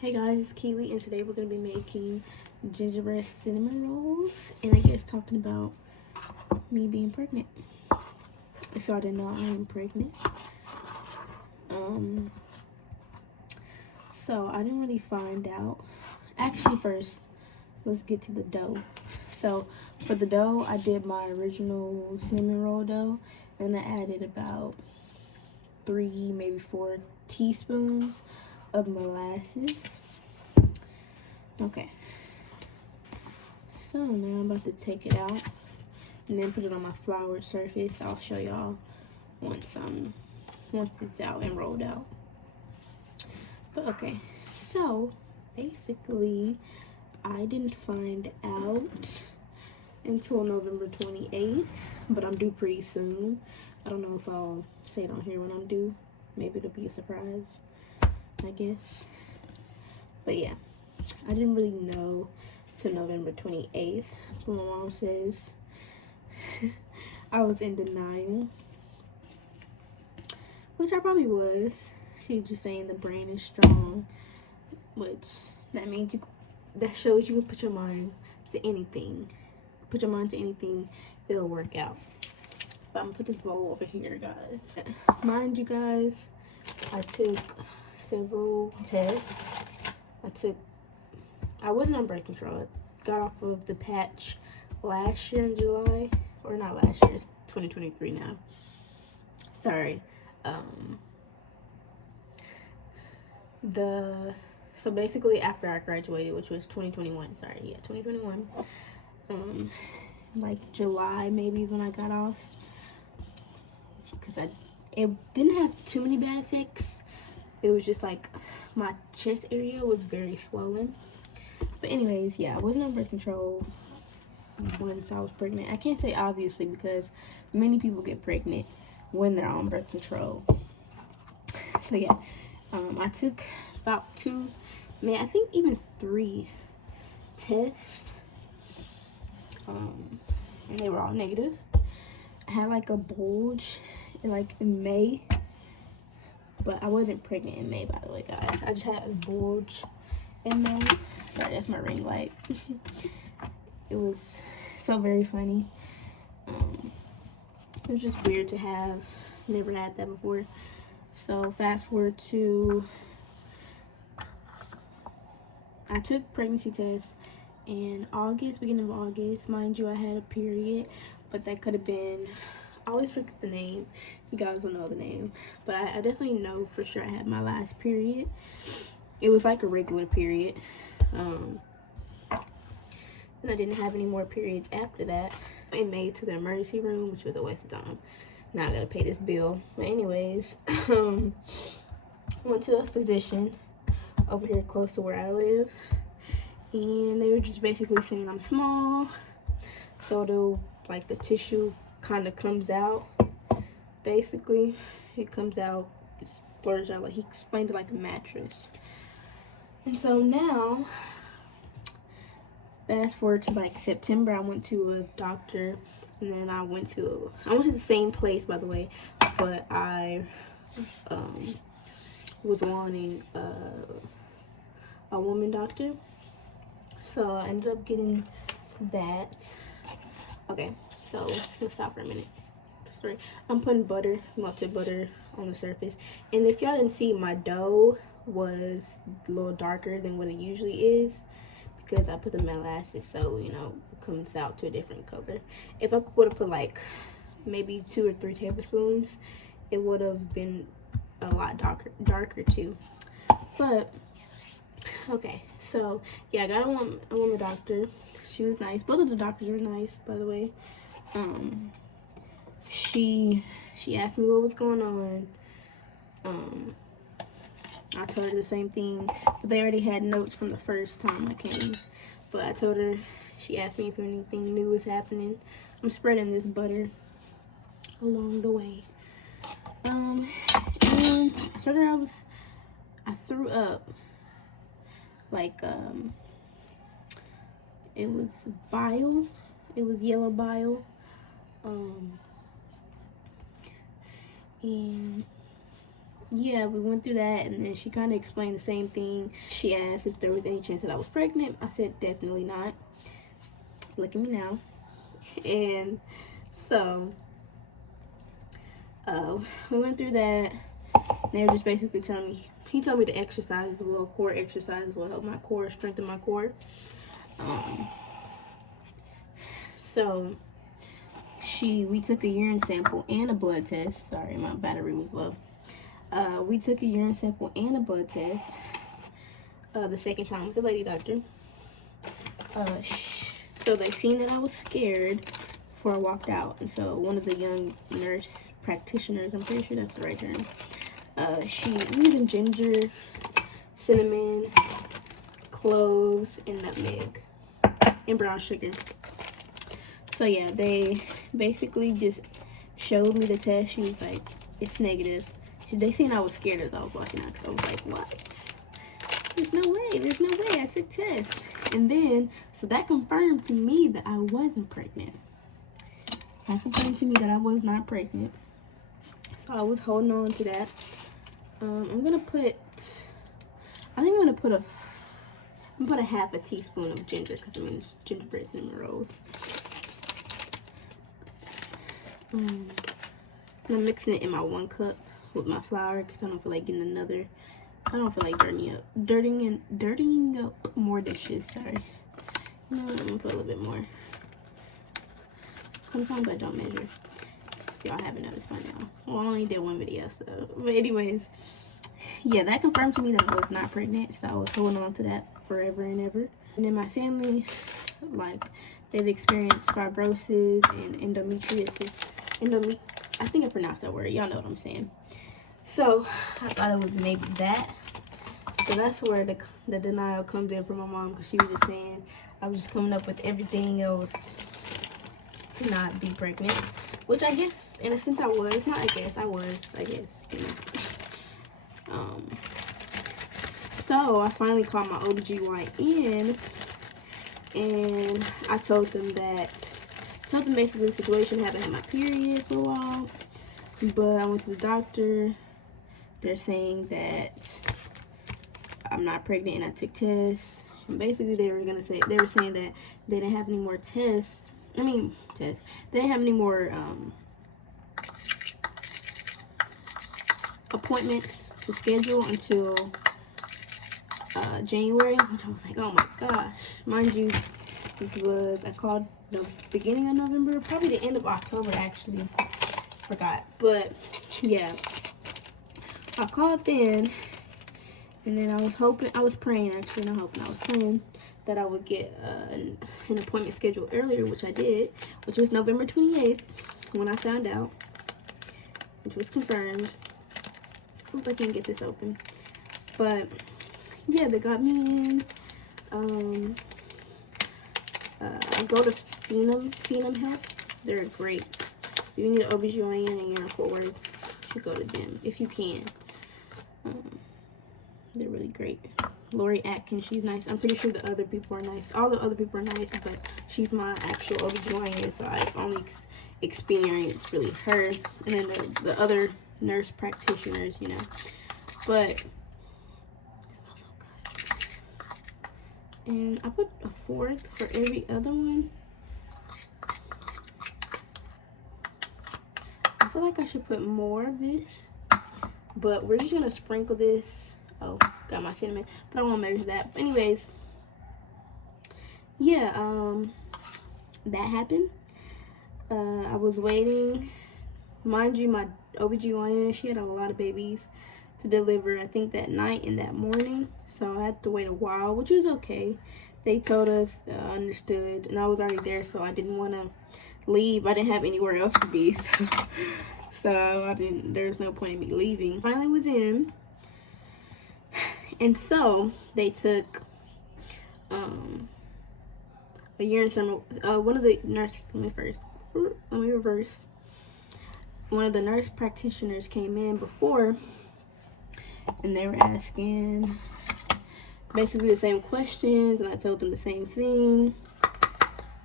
Hey guys, it's Keely, and today we're going to be making gingerbread cinnamon rolls, and I guess talking about me being pregnant. If y'all didn't know, I am pregnant. So I didn't really find out. Actually, first, let's get to the dough. So for the dough, I did my original cinnamon roll dough, and I added about 3, maybe 4 teaspoons of molasses. Okay, so now I'm about to take it out and then put it on my floured surface. I'll show y'all once it's out and rolled out. But okay, so basically I didn't find out until November 28th, but I'm due pretty soon. I don't know if I'll say it on here when I'm due. Maybe it'll be a surprise, I guess. But yeah, I didn't really know till November 28th, but my mom says I was in denial, which I probably was. She was just saying the brain is strong, which that means that shows you can put your mind to anything. Put your mind to anything, it'll work out. But I'm gonna put this bowl over here, guys. Mind you guys, I took several tests. I wasn't on birth control. I got off of the patch last year in July, or not last year, it's 2023 now. Sorry. So basically after I graduated, which was 2021, 2021, like July maybe is when I got off, because it didn't have too many bad effects. It was just like my chest area was very swollen. But anyways, yeah, I wasn't on birth control once I was pregnant. I can't say obviously because many people get pregnant when they're on birth control. So yeah, I took about 2, I think even 3 tests, and they were all negative. I had like a bulge in May, but I wasn't pregnant in May, by the way, guys. I just had a bulge in May. Sorry, that's my ring light. It felt very funny. It was just weird to have. Never had that before. So fast forward to, I took pregnancy tests in August, beginning of August. Mind you, I had a period, but that could have been, I always forget the name. You guys don't know the name, but I definitely know for sure I had my last period. It was like a regular period. And I didn't have any more periods after that. I made it to the emergency room, which was a waste of time. Now I gotta pay this bill. But anyways, went to a physician over here close to where I live, and they were just basically saying I'm small, so the tissue kind of comes out. Basically, it comes out, it splurges out. Like, he explained it like a mattress. And so now, fast forward to like September, I went to a doctor, and then I went to the same place, by the way, but I was wanting a woman doctor, so I ended up getting that. Okay, so let's stop for a minute. Sorry, I'm putting melted butter on the surface, and if y'all didn't see, my dough was a little darker than what it usually is because I put the molasses, so you know, it comes out to a different color. If I would have put like maybe 2 or 3 tablespoons, it would have been a lot darker too. But okay, so yeah, I got a woman doctor. She was nice. Both of the doctors were nice, by the way. She asked me what was going on. I told her the same thing, but they already had notes from the first time I came. But I told her, she asked me if anything new was happening. I'm spreading this butter along the way. And I told her I threw up. Like, it was bile. It was yellow bile. And yeah, we went through that, and then she kind of explained the same thing. She asked if there was any chance that I was pregnant. I said definitely not. Look at me now. And so we went through that. They were just basically telling me, he told me the exercises will, core exercises will help my core, strengthen my core. So we took a urine sample and a blood test. Sorry, my battery was low. We took a urine sample and a blood test the second time with the lady doctor. So they seen that I was scared before I walked out. And so one of the young nurse practitioners, I'm pretty sure that's the right term, she used ginger, cinnamon, cloves, and nutmeg, and brown sugar. So yeah, they basically just showed me the test. She was like, it's negative. They seen I was scared as I was walking out, because I was like, what? There's no way, I took tests. And then, so that confirmed to me that I wasn't pregnant. That confirmed to me that I was not pregnant. So I was holding on to that. I'm gonna put a half a teaspoon of ginger, because I mean it's gingerbread cinnamon rolls. And I'm mixing it in my 1 cup with my flour, because I don't feel like getting another. I don't feel like dirtying up more dishes. Sorry. No, I'm gonna put a little bit more. Sometimes I don't measure. If y'all haven't noticed by now. Well, I only did 1 video, so. But anyways, yeah, that confirmed to me that I was not pregnant. So I was holding on to that forever and ever. And in my family, like, they've experienced fibrosis and endometriosis. I think I pronounced that word. Y'all know what I'm saying. So I thought it was maybe that. So that's where the denial comes in from my mom, because she was just saying I was just coming up with everything else to not be pregnant, which I guess in a sense I was. Not I guess, I was. I guess, you know. So I finally called my OBGYN, and I told them basically the situation. I haven't had my period for a while, but I went to the doctor. They're saying that I'm not pregnant, and I took tests. And basically, they were saying that they didn't have any more tests. They didn't have any more appointments to schedule until January. Which I was like, oh my gosh! Mind you, I called the beginning of November, probably the end of October actually. Forgot, but yeah. I called then, and then I was praying that I would get an appointment scheduled earlier, which I did, which was November 28th when I found out, which was confirmed. Hope I can get this open. But yeah, they got me in. I go to Phenom Health. They're great. If you need an OBGYN and you're in Fort Worth, you should go to them if you can. They're really great. Lori Atkins, she's nice. I'm pretty sure the other people are nice. All the other people are nice, but she's my actual OBGYN, so I've only experienced really her. And then the other nurse practitioners, you know. But it smells so good. And I put a 4th for every other one. I feel like I should put more of this, but we're just gonna sprinkle this. Oh, got my cinnamon, but I won't measure that. But anyways, yeah, that happened. I was waiting. Mind you, my OBGYN, she had a lot of babies to deliver, I think that night and that morning. So I had to wait a while, which was okay. They told us, understood, and I was already there, so I didn't want to leave. I didn't have anywhere else to be, so there's no point in me leaving. Finally was in. And so they took a urine sample. One of the nurse, let me reverse. One of the nurse practitioners came in before, and they were asking basically the same questions, and I told them the same thing.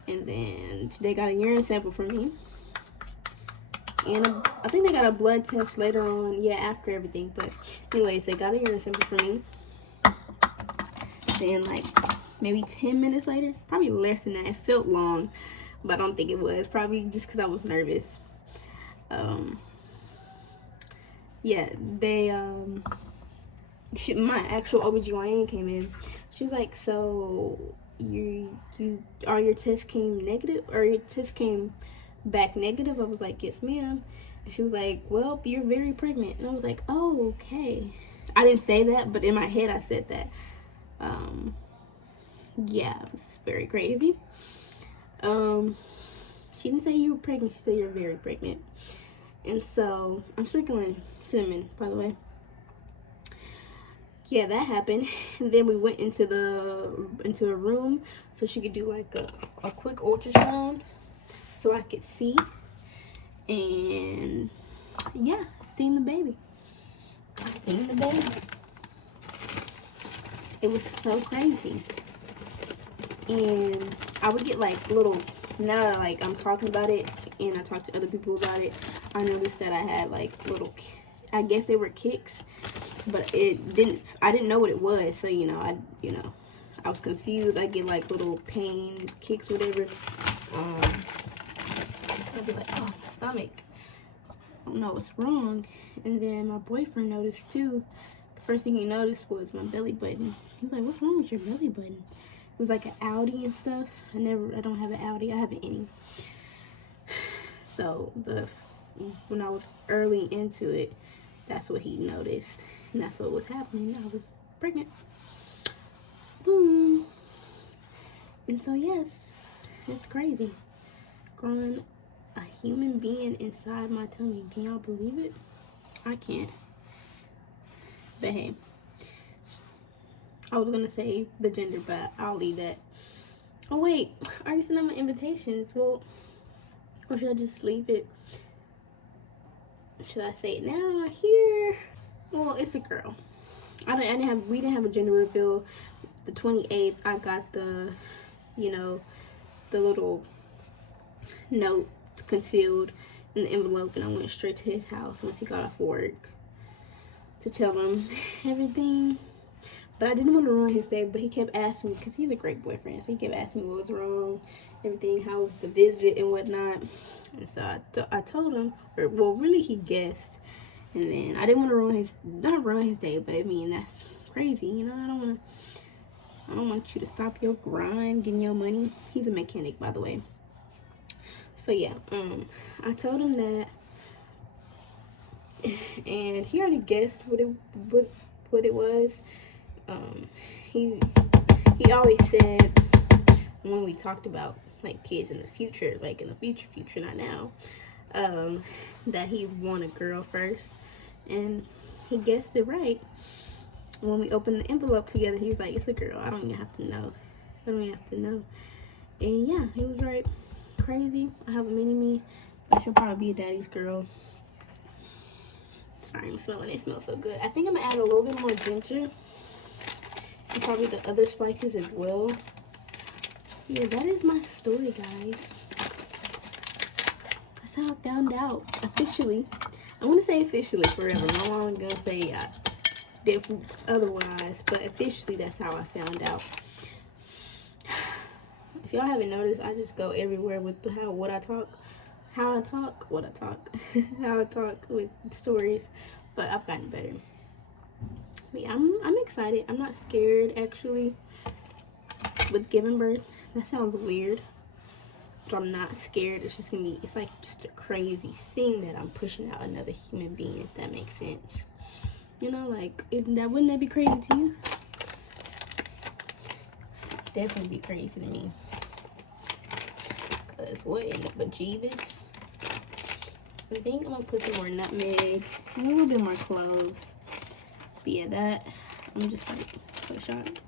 And then they got a urine sample from me. and I think they got a blood test later on. Yeah, after everything. But anyways, they got a urine sample for me. Then like maybe 10 minutes later, probably less than that. It felt long, but I don't think it was. Probably just because I was nervous. Yeah, they my actual OBGYN came in. She was like, so your test came negative, or your test came back negative? I was like, yes ma'am. And she was like, well, you're very pregnant. And I was like, oh, okay. I didn't say that, but in my head I said that. Yeah, it was very crazy. She didn't say you were pregnant, she said you're very pregnant. And so I'm sprinkling cinnamon, by the way. Yeah, that happened. And then we went into a room so she could do like a quick ultrasound so I could see. And yeah, seen the baby. I seen the baby. It was so crazy. And I would get like little, now that like I'm talking about it and I talk to other people about it, I noticed that I had like little, I guess they were kicks, but I didn't know what it was. So I was confused. I get like little pain kicks, whatever. I'd be like, oh, my stomach, I don't know what's wrong. And then my boyfriend noticed too. The first thing he noticed was my belly button. He was like, what's wrong with your belly button? It was like an Audi and stuff. I don't have an Audi, I have an innie. So when I was early into it, that's what he noticed, and that's what was happening. I was pregnant. Boom. And so yeah, it's crazy. Growing a human being inside my tummy. Can y'all believe it? I can't. But hey, I was gonna say the gender, but I'll leave that. Oh wait, I already sent out my invitations. Well, or should I just leave it? Should I say it now here? Well, it's a girl. We didn't have a gender reveal. The 28th, I got the little note concealed in the envelope, and I went straight to his house once he got off work to tell him everything. But I didn't want to ruin his day, but he kept asking me, because he's a great boyfriend, so he kept asking me what was wrong, everything, how was the visit and whatnot. And so I told him, or well, really he guessed. And then I didn't want to not ruin his day, but I mean, that's crazy, I don't want you to stop your grind, getting your money. He's a mechanic, by the way. So yeah, I told him that, and he already guessed what it was. He always said, when we talked about like kids in the future, like in the future, not now, that he want a girl first, and he guessed it right. When we opened the envelope together, he was like, it's a girl. I don't even have to know. And yeah, he was right. Crazy. I have a mini-me, but she'll probably be a daddy's girl. Sorry, I'm smelling it. It smells so good. I think I'm gonna add a little bit more ginger, and probably the other spices as well. Yeah, that is my story, guys. That's how I found out officially. I want to say officially forever. My mom gonna say different otherwise, but officially that's how I found out. If y'all haven't noticed, I just go everywhere with how I talk with stories, but I've gotten better. But yeah, I'm excited. I'm not scared actually with giving birth. That sounds weird, but I'm not scared. It's just like just a crazy thing that I'm pushing out another human being, if that makes sense. Like, wouldn't that be crazy to you? Definitely be crazy to me. Cause what in the bejeebus? I think I'm gonna put some more nutmeg and a little bit more cloves. But yeah, I'm just like put a shot.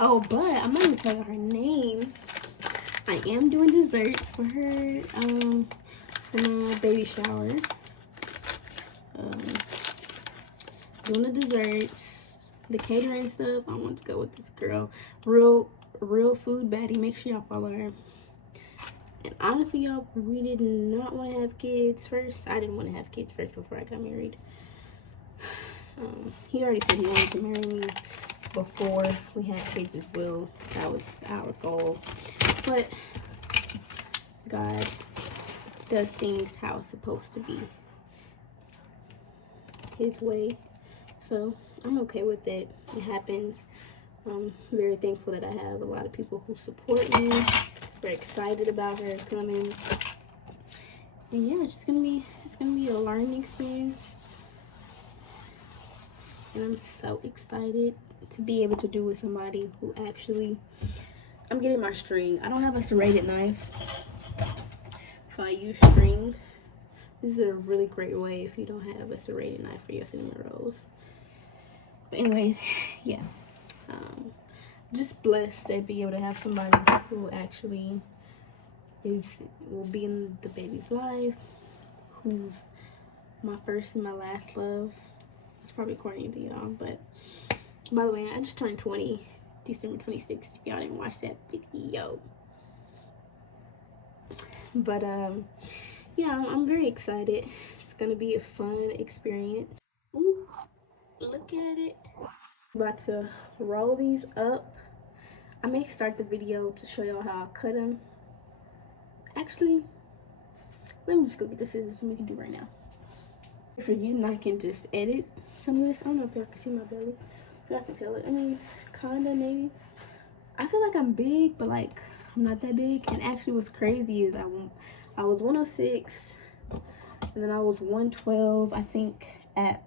Oh, but I'm not gonna tell you her name. I am doing desserts for her for my baby shower. Doing the desserts, the catering stuff. I want to go with this girl, real food baddie. Make sure y'all follow her. And honestly, y'all, we did not want to have kids first. I didn't want to have kids first before I got married. He already said he wanted to marry me before we had kids as well. That was our goal. But God does things how it's supposed to be, His way. So I'm okay with it. It happens. I'm very thankful that I have a lot of people who support me. Very excited about her coming. And yeah, it's gonna be a learning experience. And I'm so excited to be able to do with somebody who actually, I'm getting my string. I don't have a serrated knife, so I use string. This is a really great way if you don't have a serrated knife for your cinnamon rolls. But anyways, yeah. Just blessed to be able to have somebody who actually will be in the baby's life, who's my first and my last love. It's probably corny to y'all, but by the way, I just turned 20 December 26th, if y'all didn't watch that video. But yeah, I'm very excited. It's gonna be a fun experience. Ooh, look at it. About to roll these up. I may start the video to show y'all how I cut them. Actually, let me just go get the scissors and we can do right now. Forgetting I can just edit some of this. I don't know if y'all can see my belly. If y'all can tell it. I mean, kinda maybe. I feel like I'm big, but like I'm not that big. And actually what's crazy is I was 106 and then I was 112, I think, at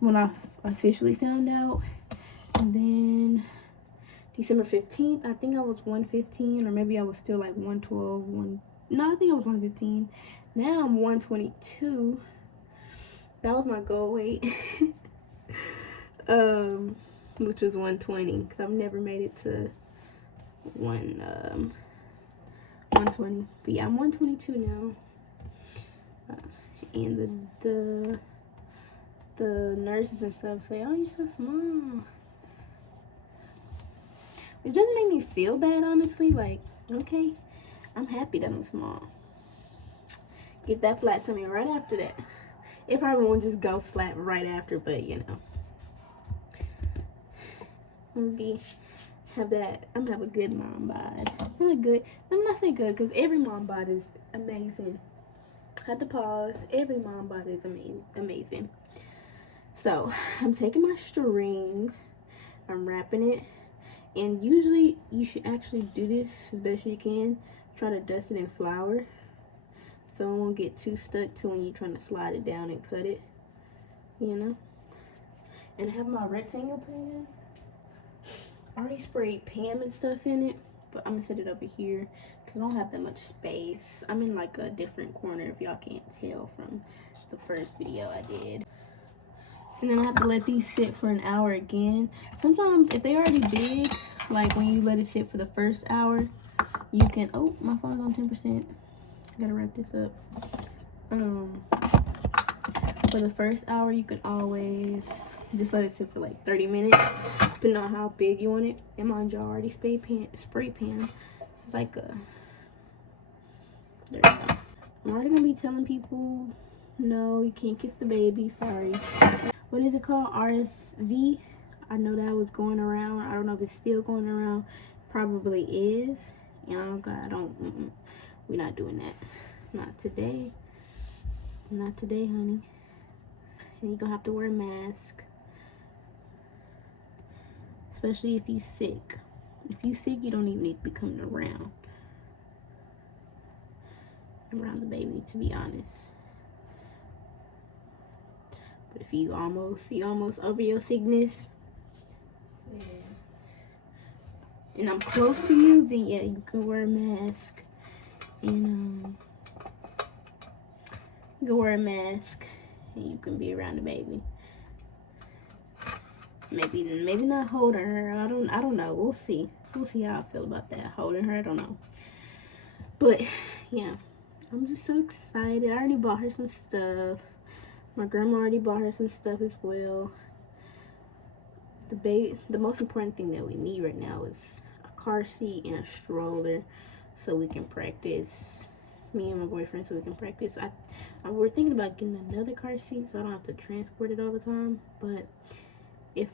when I officially found out. And then December 15th, I think I was 115, or maybe I was still like 112. No, I think I was 115. Now I'm 122. That was my goal weight. Which was 120, because I've never made it to 120. But yeah, I'm 122 now. And the nurses and stuff say, "Oh, you're so small." It doesn't make me feel bad, honestly. Like, okay, I'm happy that I'm small. Get that flat tummy right after that. It probably won't just go flat right after, but you know, I'm gonna have a good mom bod. I'm not saying good, because every mom bod is amazing. Had to pause. Every mom bod is amazing. So I'm taking my string, I'm wrapping it, and usually you should actually do this as best you can. Try to dust it in flour so it won't get too stuck to when you're trying to slide it down and cut it, you know. And I have my rectangle pan. I already sprayed Pam and stuff in it, but I'm gonna set it over here because I don't have that much space. I'm in like a different corner, if y'all can't tell from the first video I did. And then I have to let these sit for an hour again. Sometimes if they're already big, like when you let it sit for the first hour, you can, oh, my phone's on 10%. I gotta wrap this up. For the first hour, you can always just let it sit for like 30 minutes, depending on how big you want it. And mind you, already spray pan. Like there we go. I'm already gonna be telling people, no, you can't kiss the baby, sorry. What is it called? RSV. I know that was going around. I don't know if it's still going around. Probably is. And we're not doing that. Not today. Not today, honey. And you're gonna have to wear a mask. Especially if you're sick. If you're sick, you don't even need to be coming around the baby, to be honest. But if you almost over your sickness, and I'm close to you, then yeah, you can wear a mask. And you can wear a mask and you can be around the baby. Maybe not holding her. I don't know. We'll see how I feel about that. Holding her, I don't know. But yeah, I'm just so excited. I already bought her some stuff. My grandma already bought her some stuff as well. The most important thing that we need right now is a car seat and a stroller. so we can practice. Me and my boyfriend, so we can practice. We're thinking about getting another car seat so I don't have to transport it all the time. But if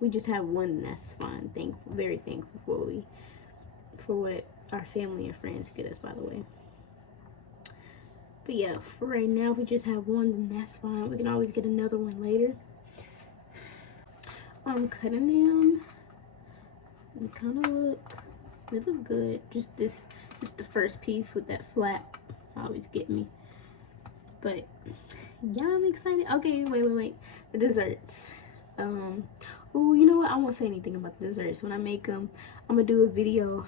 we just have one, that's fine. Very thankful for what our family and friends get us, by the way. But yeah, for right now, if we just have one, then that's fine. We can always get another one later. I'm cutting them. They kind of they look good. Just the first piece with that flap always get me. But yeah, I'm excited. Okay, wait. The desserts. Oh, you know what? I won't say anything about the desserts. When I make them, I'm gonna do a video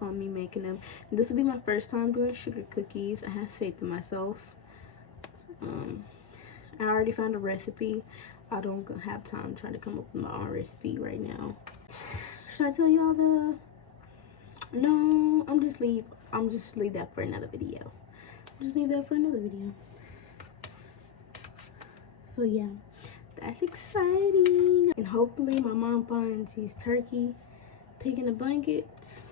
on me making them. This will be my first time doing sugar cookies. I have faith in myself. I already found a recipe. I don't have time trying to come up with my own recipe right now. Should I tell y'all the? No, I'm just leave that for another video. So yeah, that's exciting. And hopefully my mom finds these turkey pig in the blankets.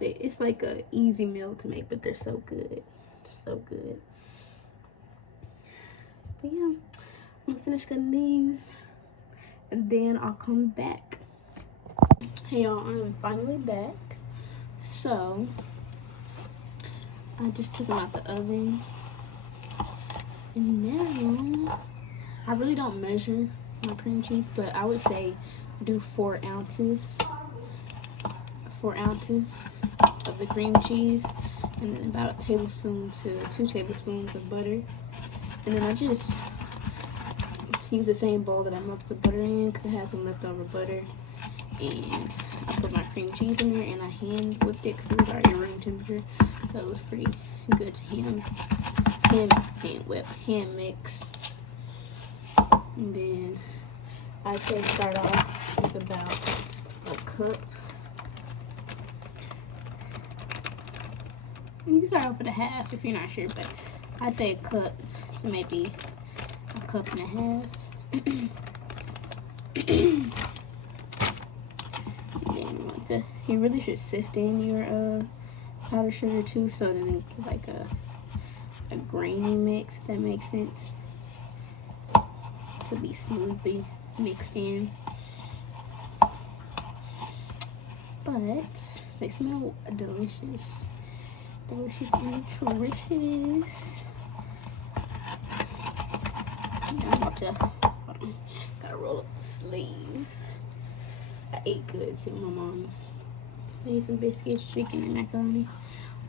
It's like a easy meal to make, but they're so good. But yeah, I'm gonna finish cutting these and then I'll come back. Hey y'all, I'm finally back. So I just took them out the oven, and now I really don't measure my cream cheese, but I would say do 4 ounces of the cream cheese, and then about a tablespoon to 2 tablespoons of butter. And then I just use the same bowl that I melted the butter in because it has some leftover butter. And I put my cream cheese in there and I hand whipped it because it was already room temperature. So it was pretty good to hand mix. And then I'd say start off with about a cup. You can start off with a half if you're not sure, but I'd say a cup, so maybe a cup and a half. Then you really should sift in your powdered sugar too, so then it gets like a grainy mix, if that makes sense. To be smoothly mixed in. But they smell delicious. Delicious and nutritious. Now I'm about to, gotta roll up the sleeves. I ate good too, my mom. I ate some biscuits, chicken, and macaroni.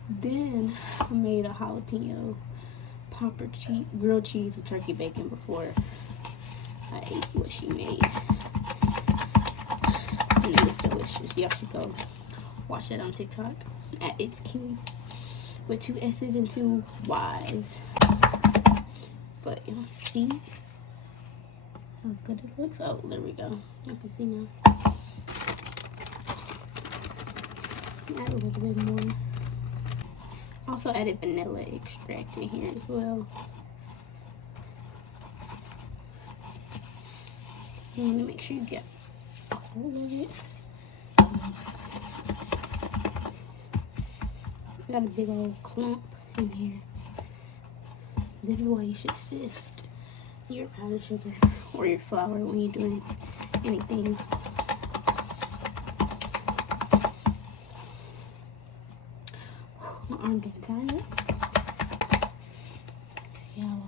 Then I made a jalapeno popper grilled cheese with turkey bacon before I ate what she made. And it was delicious. Y'all should go watch that on TikTok at It's Key with 2 S's and 2 Y's. But y'all see how good it looks? Oh, there we go. You can see now. Add a little bit more. Also added vanilla extract in here as well. You want to make sure you get all of it. Got a big old clump in here. This is why you should sift your powdered sugar or your flour when you're doing anything. My arm getting tired. See how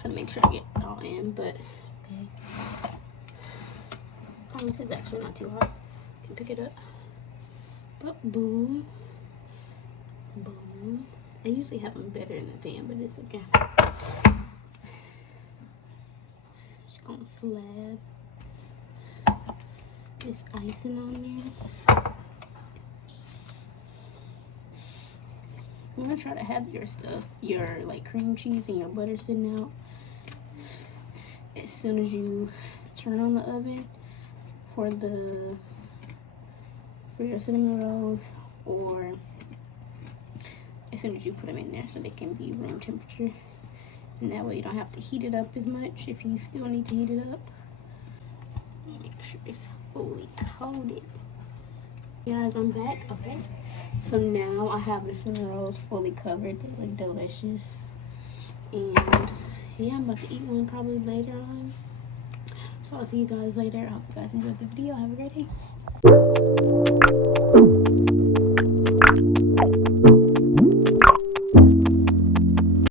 trying to make sure I get it all in, but okay. Oh, this is actually not too hot. I can pick it up. But boom. Boom. I usually have them better in the pan, but it's okay. Just gonna slab this icing on there. I'm gonna try to have your stuff, your like cream cheese and your butter sitting out as soon as you turn on the oven for your cinnamon rolls, or as soon as you put them in there so they can be room temperature. And that way you don't have to heat it up as much if you still need to heat it up. make sure it's fully coated. Guys, I'm back. Okay, so now I have the cinnamon rolls fully covered. They look delicious. And yeah, I'm about to eat one probably later on. So I'll see you guys later. I hope you guys enjoyed the video. Have a great day.